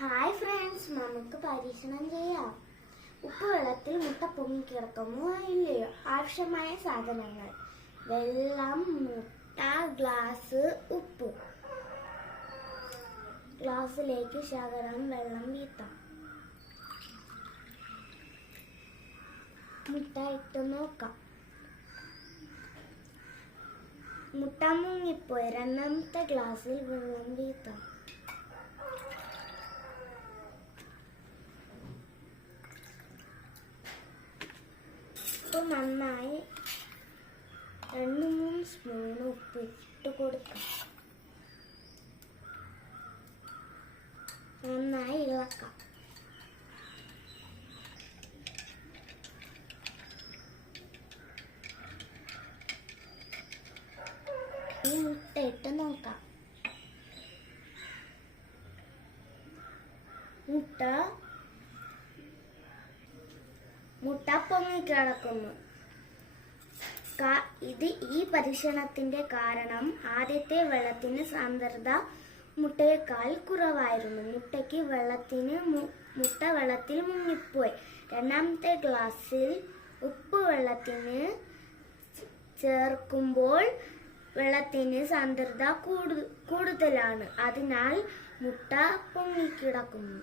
Hi friends, നമുക്ക് പരീക്ഷണം ചെയ്യാം. ഉപ്പുവെള്ളത്തിൽ മുട്ട പൊങ്ങിക്കിടക്കുമോ ഇല്ലയോ? ആവശ്യമായ സാധനങ്ങൾ: വെള്ളം, മുട്ട, ഗ്ലാസ്, ഉപ്പ്. ഗ്ലാസ്സിലേക്ക് ശകലം വെള്ളം വീഴ്ത്താം. മുട്ട ഇട്ട് നോക്കാം. മുട്ട മുങ്ങിപ്പോയി. രണ്ടാമത്തെ ഗ്ലാസ്സിൽ വെള്ളം വീഴ്ത്താം. നന്നായി 2-3 സ്പൂൺ ഉപ്പ് ഇട്ട് കൊടുക്കാം. നന്നായി ഇളക്കാം. ഈ മുട്ട ഇട്ട് നോക്കാം. മുട്ട പൊങ്ങിക്കിടക്കുന്നു. ഈ പരീക്ഷണത്തിന്റെ കാരണം ആദ്യത്തെ വെള്ളത്തിന് സാന്ദ്രത മുട്ടയേക്കാൾ കുറവായിരുന്നു. മുട്ട വെള്ളത്തിൽ മുങ്ങിപ്പോയി. രണ്ടാമത്തെ ഗ്ലാസ്സിൽ ഉപ്പ് വെള്ളത്തിന് ചേർക്കുമ്പോൾ വെള്ളത്തിന് സാന്ദ്രത കൂടുതലാണ്. അതിനാൽ മുട്ട പൊങ്ങിക്കിടക്കുന്നു.